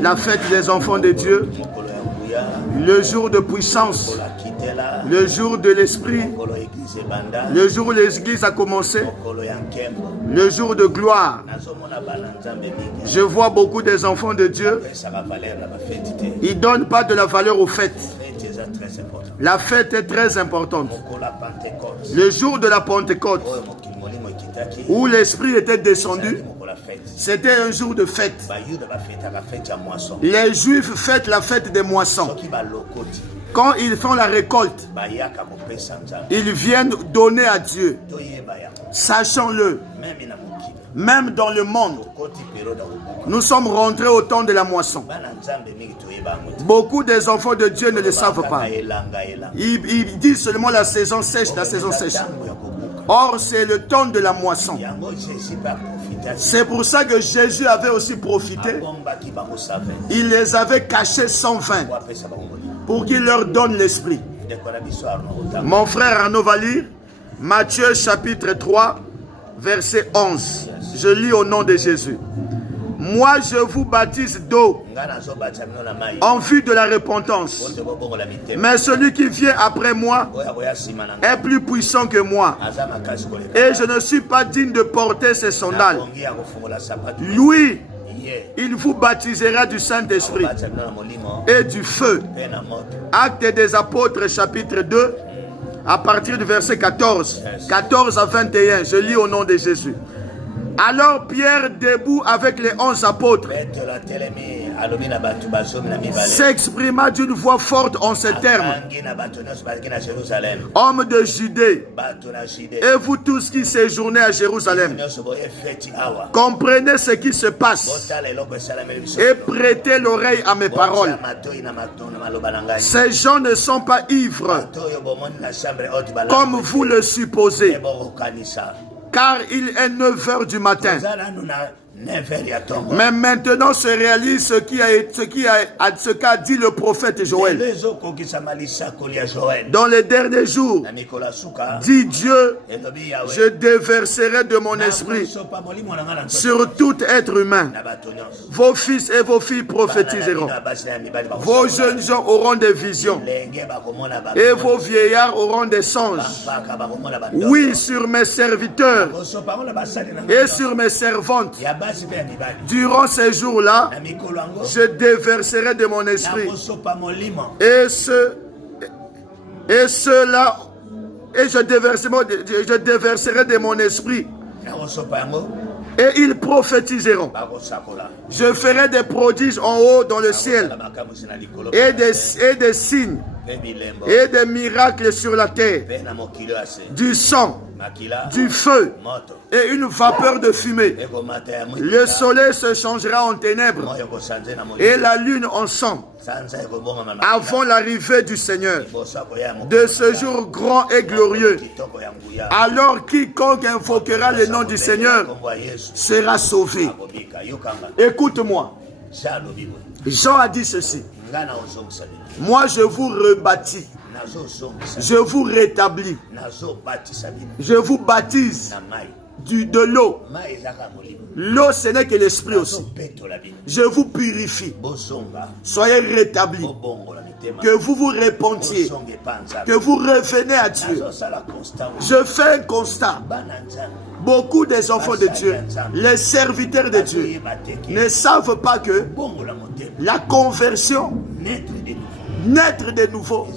la fête des enfants de Dieu, le jour de puissance, le jour de l'esprit, le jour où l'église a commencé, le jour de gloire. Je vois beaucoup des enfants de Dieu, ils ne donnent pas de la valeur aux fêtes. La fête est très importante. Le jour de la Pentecôte, où l'Esprit était descendu, c'était un jour de fête. Les Juifs fêtent la fête des moissons. Quand ils font la récolte, ils viennent donner à Dieu. Sachons-le, même dans le monde, nous sommes rentrés au temps de la moisson. Beaucoup des enfants de Dieu ne le savent pas. Ils disent seulement la saison sèche, la saison sèche. Or, c'est le temps de la moisson. C'est pour ça que Jésus avait aussi profité. Il les avait cachés sans vin pour qu'il leur donne l'esprit. Mon frère Arnaud va lire Matthieu chapitre 3, verset 11. Je lis au nom de Jésus. Moi, je vous baptise d'eau en vue de la repentance. Mais celui qui vient après moi est plus puissant que moi. Et je ne suis pas digne de porter ses sandales. Lui, il vous baptisera du Saint-Esprit et du feu. Actes des Apôtres, chapitre 2, à partir du verset 14. 14 à 21, je lis au nom de Jésus. Alors Pierre, debout avec les 11 apôtres, s'exprima d'une voix forte en ces termes. Hommes de Judée, et vous tous qui séjournez à Jérusalem, comprenez ce qui se passe et prêtez l'oreille à mes paroles. Ces gens ne sont pas ivres, comme vous le supposez, car il est 9 heures du matin. Mais maintenant se réalise ce qu'a dit le prophète Joël. Dans les derniers jours, dit Dieu, je déverserai de mon esprit sur tout être humain. Vos fils et vos filles prophétiseront. Vos jeunes gens auront des visions. Et vos vieillards auront des songes. Oui, sur mes serviteurs et sur mes servantes. Durant ces jours-là, je déverserai de mon esprit. Et je déverserai de mon esprit. Et ils prophétiseront. Je ferai des prodiges en haut dans le ciel. Et des signes. Et des miracles sur la terre. Du sang. Du feu et une vapeur de fumée. Le soleil se changera en ténèbres et la lune en sang avant l'arrivée du Seigneur, de ce jour grand et glorieux. Alors quiconque invoquera le nom du Seigneur sera sauvé. Écoute-moi. Jean a dit ceci. Moi je vous rebâtis. Je vous rétablis. Je vous baptise de l'eau. L'eau, ce n'est que l'esprit aussi. Je vous purifie. Soyez rétablis. Que vous vous repentiez. Que vous revenez à Dieu. Je fais un constat. Beaucoup des enfants de Dieu, les serviteurs de Dieu, ne savent pas que la conversion, naître de nouveau,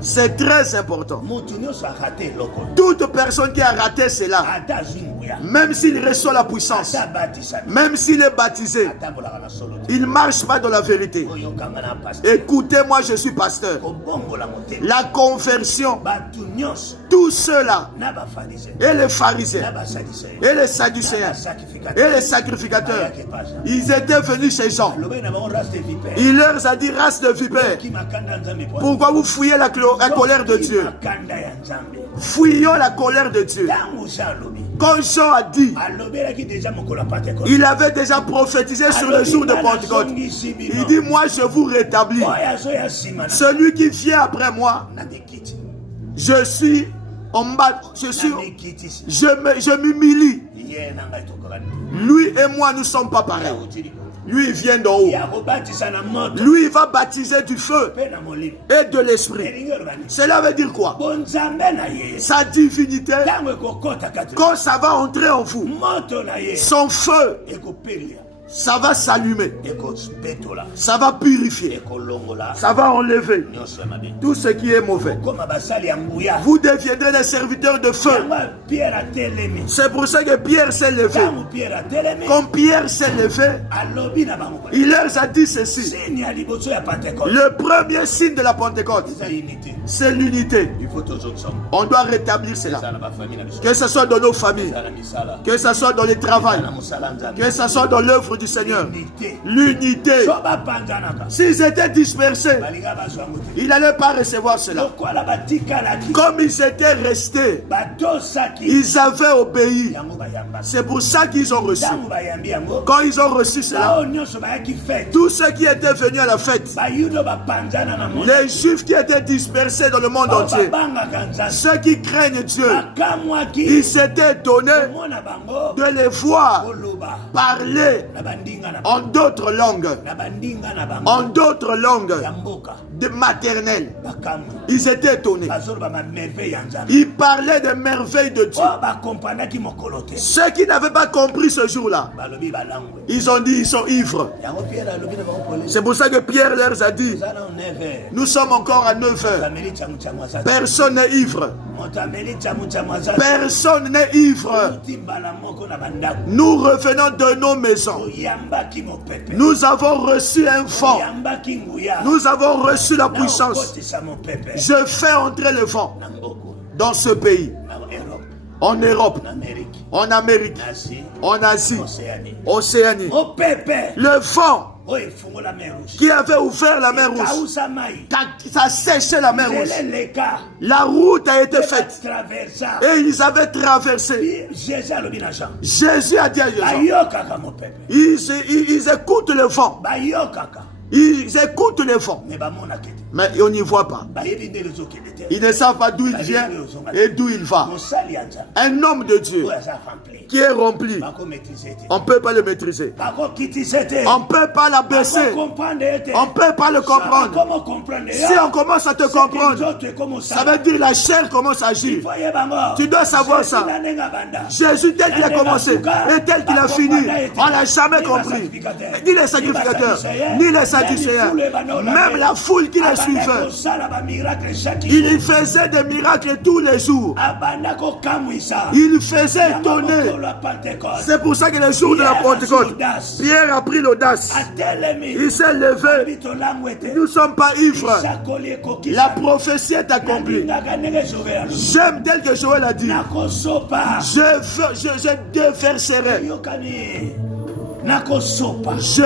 c'est très important. Toute personne qui a raté cela, même s'il reçoit la puissance, même s'il est baptisé, il ne marche pas dans la vérité. Écoutez-moi, je suis pasteur. La conversion, tous ceux-là, et les pharisiens, et les sadducéens, et les sacrificateurs, ils étaient venus chez Jean. Il leur a dit, race de vipères, pourquoi vous fouillez la colère de Dieu? Fouillons la colère de Dieu. Quand Jean a dit, il avait déjà prophétisé sur le jour de Pentecôte. Il dit, moi je vous rétablis. Celui qui vient après moi, je suis en bas, je m'humilie. Lui et moi, nous ne sommes pas pareils. Lui, il vient d'en haut. Lui, il va baptiser du feu et de l'esprit. Cela veut dire quoi? Sa divinité, quand ça va entrer en vous, son feu, ça va s'allumer, ça va purifier, ça va enlever tout ce qui est mauvais. Vous deviendrez des serviteurs de feu. C'est pour ça que Pierre s'est levé. Quand Pierre s'est levé, il leur a dit ceci: le premier signe de la Pentecôte, c'est l'unité. On doit rétablir cela, que ce soit dans nos familles, que ce soit dans le travail, que ce soit dans l'œuvre du Seigneur. L'unité. S'ils étaient dispersés, ils n'allaient pas recevoir cela. Comme ils étaient restés, ils avaient obéi. C'est pour ça qu'ils ont reçu. Quand ils ont reçu cela, tous ceux qui étaient venus à la fête, les Juifs qui étaient dispersés dans le monde entier, ceux qui craignent Dieu, ils s'étaient étonnés de les voir parler en d'autres langues, de maternelles. Ils étaient étonnés. Ils parlaient des merveilles de Dieu. Ceux qui n'avaient pas compris ce jour-là, ils ont dit ils sont ivres. C'est pour ça que Pierre leur a dit: nous sommes encore à 9 heures. Personne n'est ivre. Personne n'est ivre. Nous revenons de nos maisons. Nous avons reçu un vent. Nous avons reçu la puissance. Je fais entrer le vent dans ce pays, en Europe, en Amérique, en Asie, Océanie. Le vent qui avait ouvert la mer Rouge, ça a séché la mer Rouge. La route a été faite et ils avaient traversé. Jésus a dit à Jésus: ils écoutent le vent. Ils écoutent le vent, mais on n'y voit pas. Ils ne savent pas d'où il vient et d'où il va. Un homme de Dieu qui est rempli, on ne peut pas le maîtriser. On ne peut pas l'abaisser. On ne peut pas le comprendre. Si on commence à te comprendre, ça veut dire la chair commence à agir. Tu dois savoir ça. Jésus, tel qu'il a commencé et tel qu'il a fini, on n'a jamais compris. Ni les sacrificateurs, ni les Sadducéens, même la foule qui les suivait, il faisait des miracles tous les jours. Il faisait étonner. C'est pour ça que le jour de la Pentecôte, Pierre a pris l'audace. Il s'est levé. Nous ne sommes pas ivres. La prophétie est accomplie. J'aime tel que Joël a dit: je déverserai. Je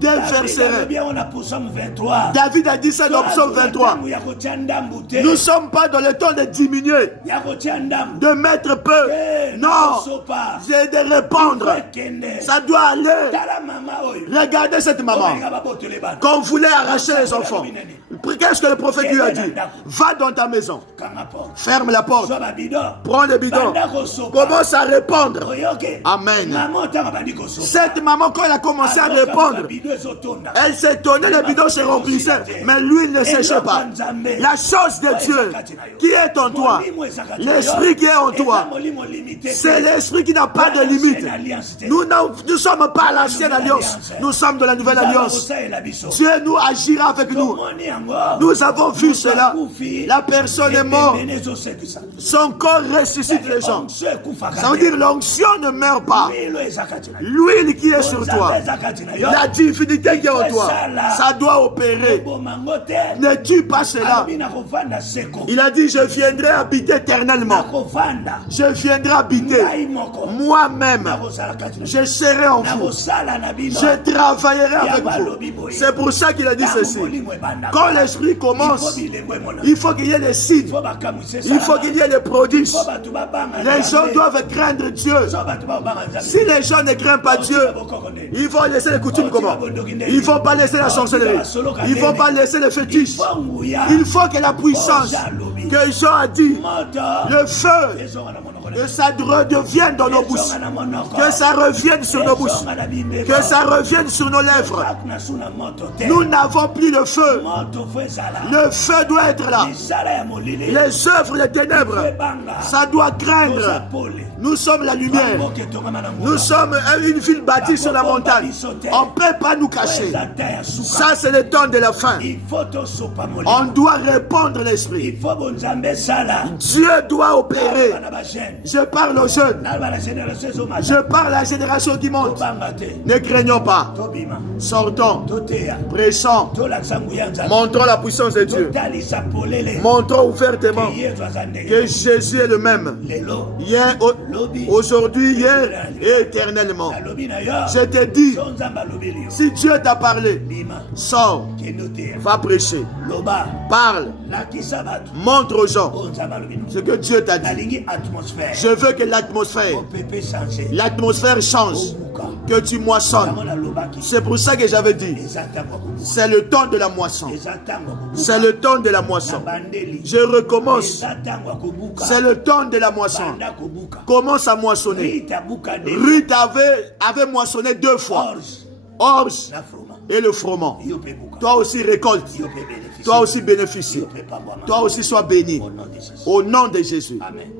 déverserai. David a dit ça dans Psaume 23. Nous ne sommes pas dans le temps de diminuer, de mettre peu. Non, c'est de répandre. Ça doit aller. Regardez cette maman. Quand on voulait arracher les enfants, qu'est-ce que le prophète lui a dit? Va dans ta maison, ferme la porte, prends le bidon, commence à répandre. Amen. Cette maman, quand elle a commencé à répandre, elle s'étonnait, le bidon se remplissait, mais l'huile ne séchait pas. La chose de Dieu qui est en toi, l'esprit qui est en toi, c'est l'esprit qui n'a pas de limite. Nous ne sommes pas à l'ancienne alliance, nous sommes de la nouvelle alliance. Dieu nous agira avec nous. Nous avons vu cela. La personne est morte, son corps ressuscite les gens. Ça veut dire l'onction ne meurt pas. L'huile qui est sur toi, la divinité qui est en toi, ça doit opérer. Ne tue pas cela. Il a dit: je viendrai habiter éternellement. Je viendrai habiter moi-même. Je serai en vous. Je travaillerai avec vous. C'est pour ça qu'il a dit ceci. Quand l'esprit commence, il faut qu'il y ait les signes. Il faut qu'il y ait les prodiges. Les gens doivent craindre Dieu. Si les gens ne craignent pas Dieu, ils vont laisser les coutumes comment? Ils ne vont pas laisser la sorcellerie. Ils ne vont pas laisser les fétiches. Il faut que la puissance Que Jean a dit, le feu, que ça redevienne dans nos bouches, que ça revienne sur nos bouches, que ça revienne sur nos lèvres. Nous n'avons plus le feu. Le feu doit être là. Les œuvres des ténèbres, ça doit craindre. Nous sommes la lumière. Nous sommes une ville bâtie sur la montagne. On ne peut pas nous cacher. Ça, c'est le temps de la fin. On doit répandre l'esprit. Dieu doit opérer. Je parle aux jeunes. Je parle à la génération qui monte. Ne craignons pas. Sortons. Prêchons. Montrons la puissance de Dieu. Montrons ouvertement que Jésus est le même. Hier, aujourd'hui, hier et éternellement. Je te dis, si Dieu t'a parlé, sors, va prêcher, parle, montre aux gens ce que Dieu t'a dit. Je veux que l'atmosphère change, que tu moissonnes. C'est pour ça que j'avais dit, c'est le temps de la moisson. C'est le temps de la moisson. Je recommence. C'est le temps de la moisson. Commence à moissonner. Ruth avait moissonné 2 fois. Orge et le froment. Toi aussi récolte. Toi aussi bénéficie. Toi aussi sois béni. Au nom de Jésus.